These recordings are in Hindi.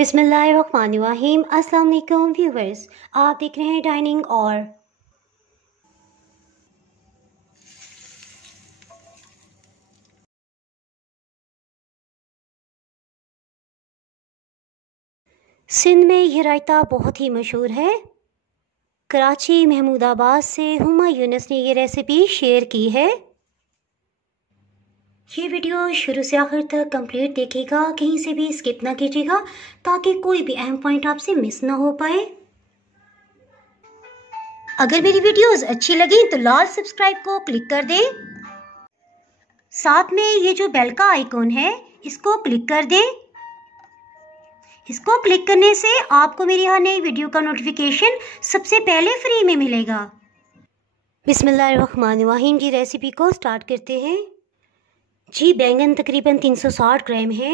बिस्मिल्लाहिर्रहमानिर्रहीम। अस्सलाम वालेकुम व्यूवर्स, आप देख रहे हैं डाइनिंग और सिंध में यह रायता बहुत ही मशहूर है। कराची महमूदाबाद से हुमा यूनुस ने ये रेसिपी शेयर की है। ये वीडियो शुरू से आखिर तक कंप्लीट देखिएगा, कहीं से भी स्किप ना कीजिएगा ताकि कोई भी अहम पॉइंट आपसे मिस ना हो पाए। अगर मेरी वीडियोस अच्छी लगी तो लाल सब्सक्राइब को क्लिक कर दें। साथ में ये जो बेल का आइकॉन है इसको क्लिक कर दें। इसको क्लिक करने से आपको मेरी हर नई वीडियो का नोटिफिकेशन सबसे पहले फ्री में मिलेगा। बिस्मिल्लाहिर्रहमानिर्रहीम जी, रेसिपी को स्टार्ट करते हैं। जी, बैंगन तकरीबन 360 ग्राम है।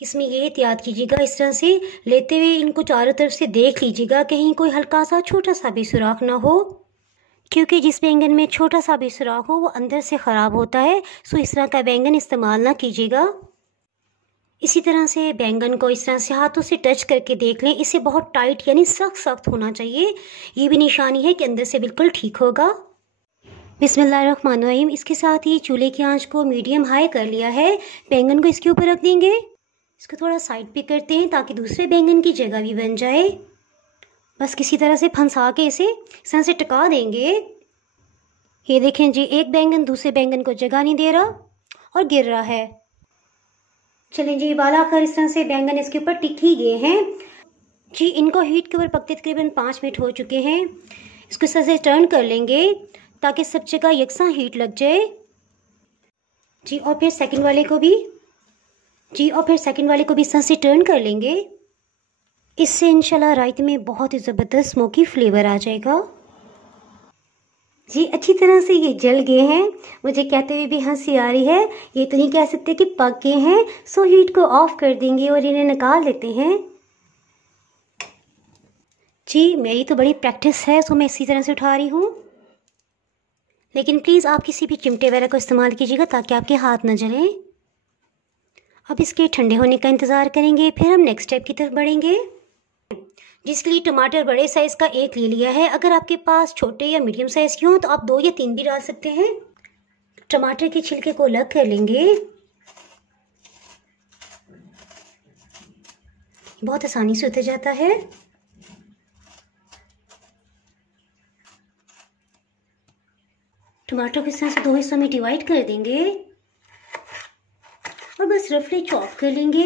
इसमें ये एहतियात कीजिएगा, इस तरह से लेते हुए इनको चारों तरफ से देख लीजिएगा कहीं कोई हल्का सा छोटा सा भी सुराख ना हो, क्योंकि जिस बैंगन में छोटा सा भी सुराख हो वो अंदर से ख़राब होता है। सो इस तरह का बैंगन इस्तेमाल ना कीजिएगा। इसी तरह से बैंगन को इस तरह से हाथों से टच करके देख लें। इसे बहुत टाइट यानी सख्त सख्त होना चाहिए। ये भी निशानी है कि अंदर से बिल्कुल ठीक होगा। बिस्मिल्लाहिर्रहमानिर्रहीम। इसके साथ ही चूल्हे की आंच को मीडियम हाई कर लिया है। बैंगन को इसके ऊपर रख देंगे। इसको थोड़ा साइड पे करते हैं ताकि दूसरे बैंगन की जगह भी बन जाए। बस किसी तरह से फंसा के इसे इस तरह से टिका देंगे। ये देखें जी, एक बैंगन दूसरे बैंगन को जगह नहीं दे रहा और गिर रहा है। चलें जी, बाला कर इस तरह से बैंगन इसके ऊपर टिक ही गए हैं। जी, इनको हीट के ऊपर पकते तकरीबन 5 मिनट हो चुके हैं। इसको इस तरह से टर्न कर लेंगे ताकि सब जगह यकसां हीट लग जाए। जी, और फिर सेकंड वाले को भी इस तरह से टर्न कर लेंगे। इससे इंशाल्लाह रायते में बहुत ही ज़बरदस्त स्मोकी फ्लेवर आ जाएगा। जी, अच्छी तरह से ये जल गए हैं। मुझे कहते हुए भी हंसी आ रही है। ये तो नहीं कह सकते कि पक गए हैं। सो हीट को ऑफ कर देंगे और इन्हें निकाल लेते हैं। जी, मेरी तो बड़ी प्रैक्टिस है, सो मैं इसी तरह से उठा रही हूँ। लेकिन प्लीज़ आप किसी भी चिमटे वगैरह को इस्तेमाल कीजिएगा ताकि आपके हाथ न जलें। अब इसके ठंडे होने का इंतज़ार करेंगे, फिर हम नेक्स्ट स्टेप की तरफ बढ़ेंगे। जिसके लिए टमाटर बड़े साइज़ का एक ले लिया है। अगर आपके पास छोटे या मीडियम साइज़ के हों तो आप 2 या 3 भी डाल सकते हैं। टमाटर के छिलके को अलग कर लेंगे। बहुत आसानी से उतर जाता है। टमाटर को इस तरह से 2 हिस्सों में डिवाइड कर देंगे और बस रफली चॉप कर लेंगे।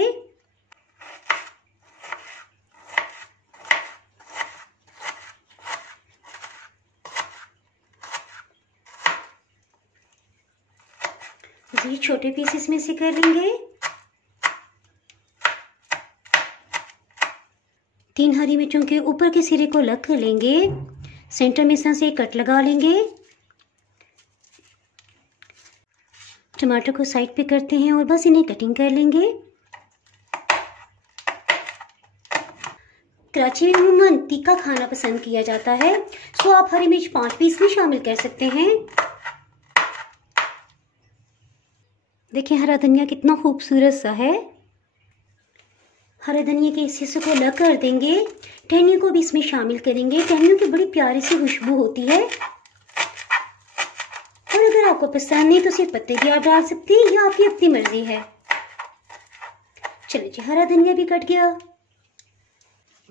ये छोटे पीसेस में से कर लेंगे। 3 हरी मिर्चों के ऊपर के सिरे को अलग कर लेंगे। सेंटर में इस तरह से कट लगा लेंगे। टमाटर को साइड पे करते हैं और बस इन्हें कटिंग कर लेंगे। कराची में अमूमन तीखा खाना पसंद किया जाता है, सो आप हरी मिर्च 5 पीस भी शामिल कर सकते हैं। देखिए, हरा धनिया कितना खूबसूरत सा है। हरे धनिया के इस हिस्से को अलग कर देंगे। टहनियों को भी इसमें शामिल करेंगे। टहनियों की बड़ी प्यारी सी खुशबू होती है। और अगर आपको पसंद नहीं तो सिर्फ पत्ते भी आप डाल सकते हैं, यह आपकी अपनी मर्जी है। चलिए जी, हरा धनिया भी कट गया।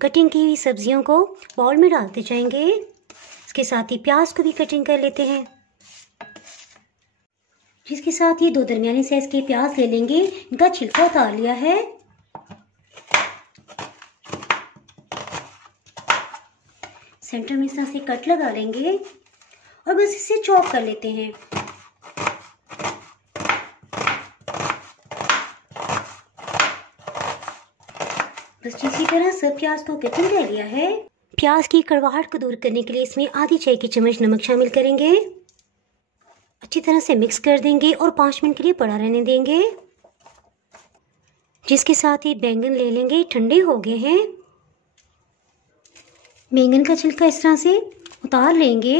कटिंग की हुई सब्जियों को बाउल में डालते जाएंगे। इसके साथ ही प्याज को भी कटिंग कर लेते हैं। जिसके साथ ये 2 दरमियानी साइज के प्याज ले लेंगे। इनका छिलका उतार लिया है। सेंटर में इस तरह से कट लगा लेंगे और बस इसे चॉप कर लेते हैं। बस इसी तरह सब प्याज को कटिंग कर लिया है। प्याज की कड़वाहट को दूर करने के लिए इसमें आधी चाय की चम्मच नमक शामिल करेंगे। अच्छी तरह से मिक्स कर देंगे और 5 मिनट के लिए पड़ा रहने देंगे। जिसके साथ ही बैंगन ले लेंगे। ठंडे हो गए हैं। बैंगन का छिलका इस तरह से उतार लेंगे।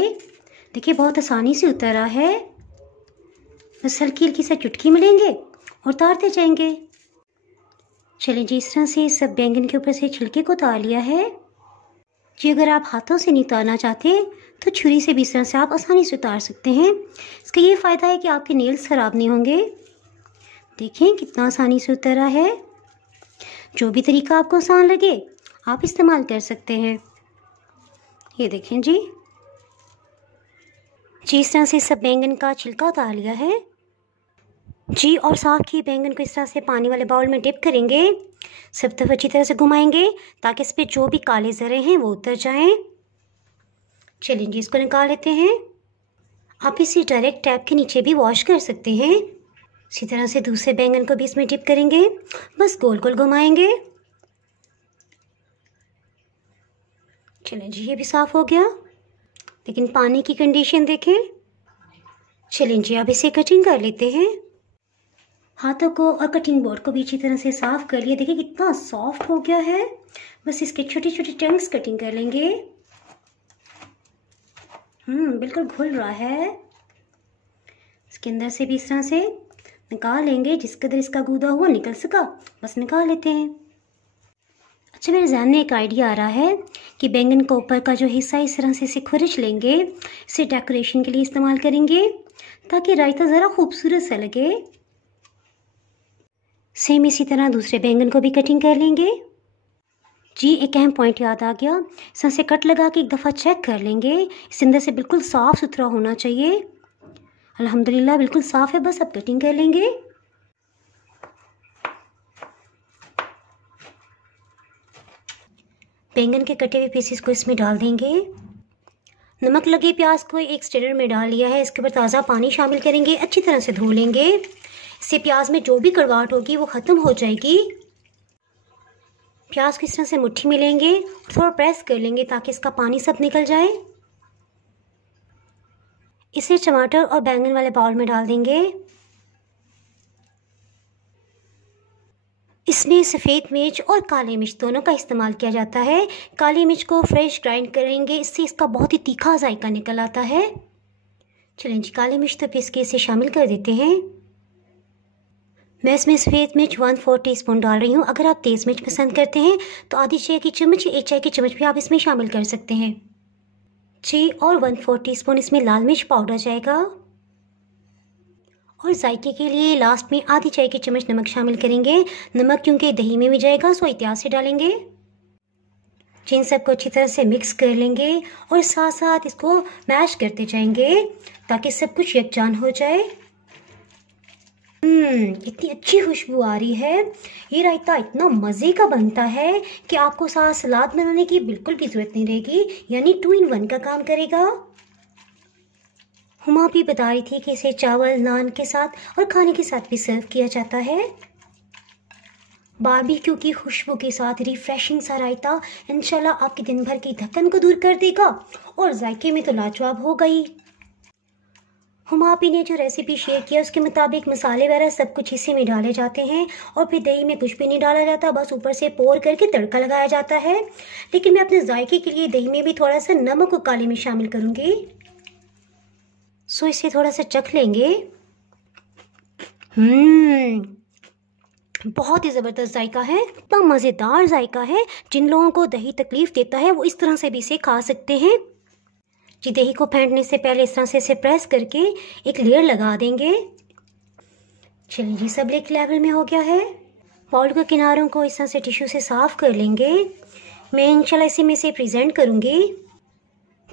देखिए, बहुत आसानी से उतर रहा है। बस हल्की हल्की सा चुटकी मिलेंगे और उतारते जाएंगे। चलिए जी, इस तरह से सब बैंगन के ऊपर से छिलके को उतार लिया है जी। अगर आप हाथों से नहीं उतारना चाहते तो छुरी से भी इस तरह से आप आसानी से उतार सकते हैं। इसका ये फ़ायदा है कि आपके नेल्स ख़राब नहीं होंगे। देखें कितना आसानी से उतरा है। जो भी तरीका आपको आसान लगे आप इस्तेमाल कर सकते हैं। ये देखें जी, इस तरह से सब बैंगन का छिलका उतार लिया है जी। और साफ किए बैंगन को इस तरह से पानी वाले बाउल में डिप करेंगे। सब तरफ अच्छी तरह से घुमाएंगे ताकि इस पे जो भी काले ज़रे हैं वो उतर जाएं। चलिए जी, इसको निकाल लेते हैं। आप इसे डायरेक्ट टैप के नीचे भी वॉश कर सकते हैं। इसी तरह से दूसरे बैंगन को भी इसमें डिप करेंगे, बस गोल गोल घुमाएंगे। चलिए जी, ये भी साफ़ हो गया, लेकिन पानी की कंडीशन देखें। चलिए जी, अब इसे कटिंग कर लेते हैं। हाथों को और कटिंग बोर्ड को भी अच्छी तरह से साफ़ कर लिए। देखिए कितना सॉफ्ट हो गया है। बस इसके छोटे छोटे चंक्स कटिंग कर लेंगे। बिल्कुल घुल रहा है। इसके अंदर से भी इस तरह से निकाल लेंगे। जिस कदर इसका गूदा हुआ निकल सका बस निकाल लेते हैं। अच्छा, मेरे ज़हन में एक आइडिया आ रहा है कि बैंगन का ऊपर का जो हिस्सा इस तरह से इसे खुरच लेंगे। इसे डेकोरेशन के लिए इस्तेमाल करेंगे ताकि रायता ज़रा खूबसूरत सा लगे। सेम इसी तरह दूसरे बैंगन को भी कटिंग कर लेंगे जी। एक अहम पॉइंट याद आ गया, इस तरह से कट लगा के एक दफ़ा चेक कर लेंगे। इस अंदर से बिल्कुल साफ़ सुथरा होना चाहिए। अल्हम्दुलिल्लाह बिल्कुल साफ़ है। बस अब कटिंग कर लेंगे। बैंगन के कटे हुए पीसेस को इसमें डाल देंगे। नमक लगे प्याज को एक स्ट्रेनर में डाल लिया है। इसके ऊपर ताज़ा पानी शामिल करेंगे, अच्छी तरह से धो लेंगे। इससे प्याज में जो भी कड़वाहट होगी वो ख़त्म हो जाएगी। प्याज को इस तरह से मुट्ठी में लेंगे, थोड़ा प्रेस कर लेंगे ताकि इसका पानी सब निकल जाए। इसे टमाटर और बैंगन वाले बाउल में डाल देंगे। इसमें सफ़ेद मिर्च और काली मिर्च दोनों का इस्तेमाल किया जाता है। काली मिर्च को फ्रेश ग्राइंड करेंगे, इससे इसका बहुत ही तीखा जायका निकल आता है। चलें जी, काली मिर्च तो पीस के इसे शामिल कर देते हैं। मैं इसमें सफ़ेद मिर्च 1/4 टीस्पून डाल रही हूँ। अगर आप तेज़ मिर्च पसंद करते हैं तो आधी चाय की चम्मच या 1 चाय की चम्मच भी आप इसमें शामिल कर सकते हैं जी। और 1/4 टीस्पून इसमें लाल मिर्च पाउडर जाएगा। और जायके के लिए लास्ट में आधी चाय की चम्मच नमक शामिल करेंगे। नमक क्योंकि दही में भी जाएगा सो एहतियात से डालेंगे। इन सबको अच्छी तरह से मिक्स कर लेंगे और साथ साथ इसको मैश करते जाएंगे ताकि सब कुछ यकजान हो जाए। इतनी अच्छी खुशबू आ रही है। ये रायता इतना मज़े का बनता है कि आपको साथ सलाद बनाने की बिल्कुल भी ज़रूरत नहीं रहेगी, यानी 2 in 1 का काम करेगा। हुमा भी बता रही थी कि इसे चावल नान के साथ और खाने के साथ भी सर्व किया जाता है। बारबेक्यू की खुशबू के साथ रिफ्रेशिंग सा रायता इंशाल्लाह आपके दिन भर की थकन को दूर कर देगा और जायके में तो लाजवाब होगा ही। हुमापी ने जो रेसिपी शेयर किया उसके मुताबिक मसाले वगैरह सब कुछ इसी में डाले जाते हैं और फिर दही में कुछ भी नहीं डाला जाता, बस ऊपर से पोर करके तड़का लगाया जाता है। लेकिन मैं अपने जायके के लिए दही में भी थोड़ा सा नमक और काली मिर्च शामिल करूँगी। सो इसे थोड़ा सा चख लेंगे। बहुत ही ज़बरदस्त जायका है, इतना मज़ेदार जायका है। जिन लोगों को दही तकलीफ़ देता है वो इस तरह से भी इसे खा सकते हैं जी। दही को फेंटने से पहले इस तरह से इसे प्रेस करके एक लेयर लगा देंगे। चलिए जी, सब एक लेवल में हो गया है। बाउल के किनारों को इस तरह से टिश्यू से साफ़ कर लेंगे। मैं इंशाल्लाह इसी में से प्रेजेंट करूँगी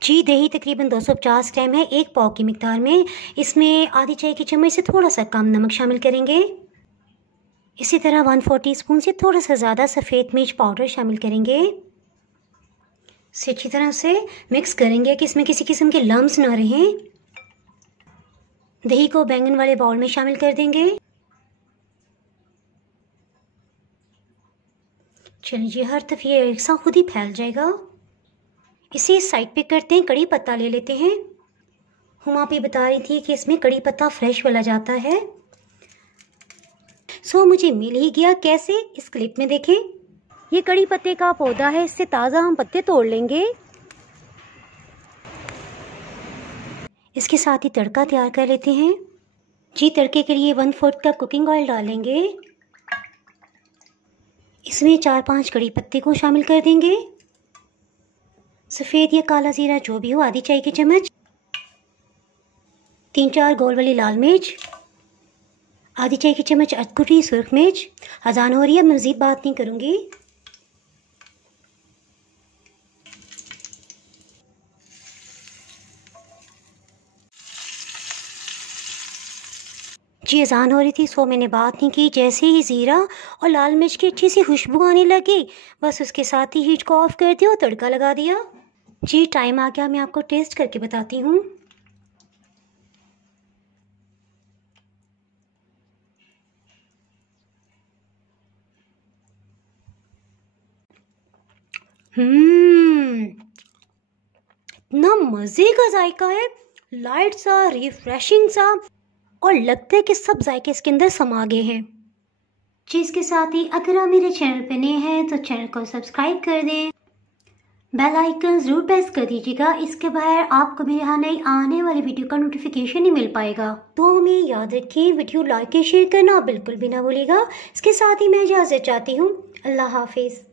जी। दही तकरीबन 250 ग्राम है, 1 पाव की मिकदार में। इसमें आधी चाय की चम्मच से थोड़ा सा कम नमक शामिल करेंगे। इसी तरह 1/4 टीस्पून से थोड़ा सा ज़्यादा सफ़ेद मिर्च पाउडर शामिल करेंगे। इसे अच्छी तरह से मिक्स करेंगे कि इसमें किसी किस्म के लम्स ना रहें। दही को बैंगन वाले बाउल में शामिल कर देंगे। चलिए, हर तरफ ये एक साथ खुद ही फैल जाएगा। इसे साइड पे करते हैं। कड़ी पत्ता ले लेते हैं। हुमा भी बता रही थी कि इसमें कड़ी पत्ता फ्रेश वाला जाता है। सो मुझे मिल ही गया। कैसे, इस क्लिप में देखें। ये कड़ी पत्ते का पौधा है, इससे ताज़ा हम पत्ते तोड़ लेंगे। इसके साथ ही तड़का तैयार कर लेते हैं जी। तड़के के लिए 1/4 कप कुकिंग ऑयल डालेंगे। इसमें 4-5 कड़ी पत्ते को शामिल कर देंगे। सफ़ेद या काला ज़ीरा जो भी हो, आधी चाय की चम्मच। 3-4 गोल वाली लाल मिर्च, आधी चाय की चम्मच अधकुटी सुर्ख मिर्च। अजान हो रही है, मैं मज़ीद बात नहीं करूँगी। जी अजान हो रही थी, सो मैंने बात नहीं की। जैसे ही ज़ीरा और लाल मिर्च की अच्छी सी खुशबू आने लगी, बस उसके साथ ही हीट को ऑफ कर दिया और तड़का लगा दिया। जी टाइम आ गया, मैं आपको टेस्ट करके बताती हूँ। इतना मज़े का जायका है, लाइट सा, रिफ्रेशिंग सा, और लगता है कि सब जायके इसके अंदर समा गए हैं। जी इसके साथ ही अगर आप मेरे चैनल पे नए हैं तो चैनल को सब्सक्राइब कर दें, बेल आइकन ज़रूर प्रेस कर दीजिएगा। इसके बाहर आपको मेरे यहाँ नई आने वाली वीडियो का नोटिफिकेशन ही मिल पाएगा। तो हमें याद रखिए, वीडियो लाइक और शेयर करना बिल्कुल भी ना भूलिएगा। इसके साथ ही मैं इजाज़त चाहती हूँ। अल्लाह हाफिज़।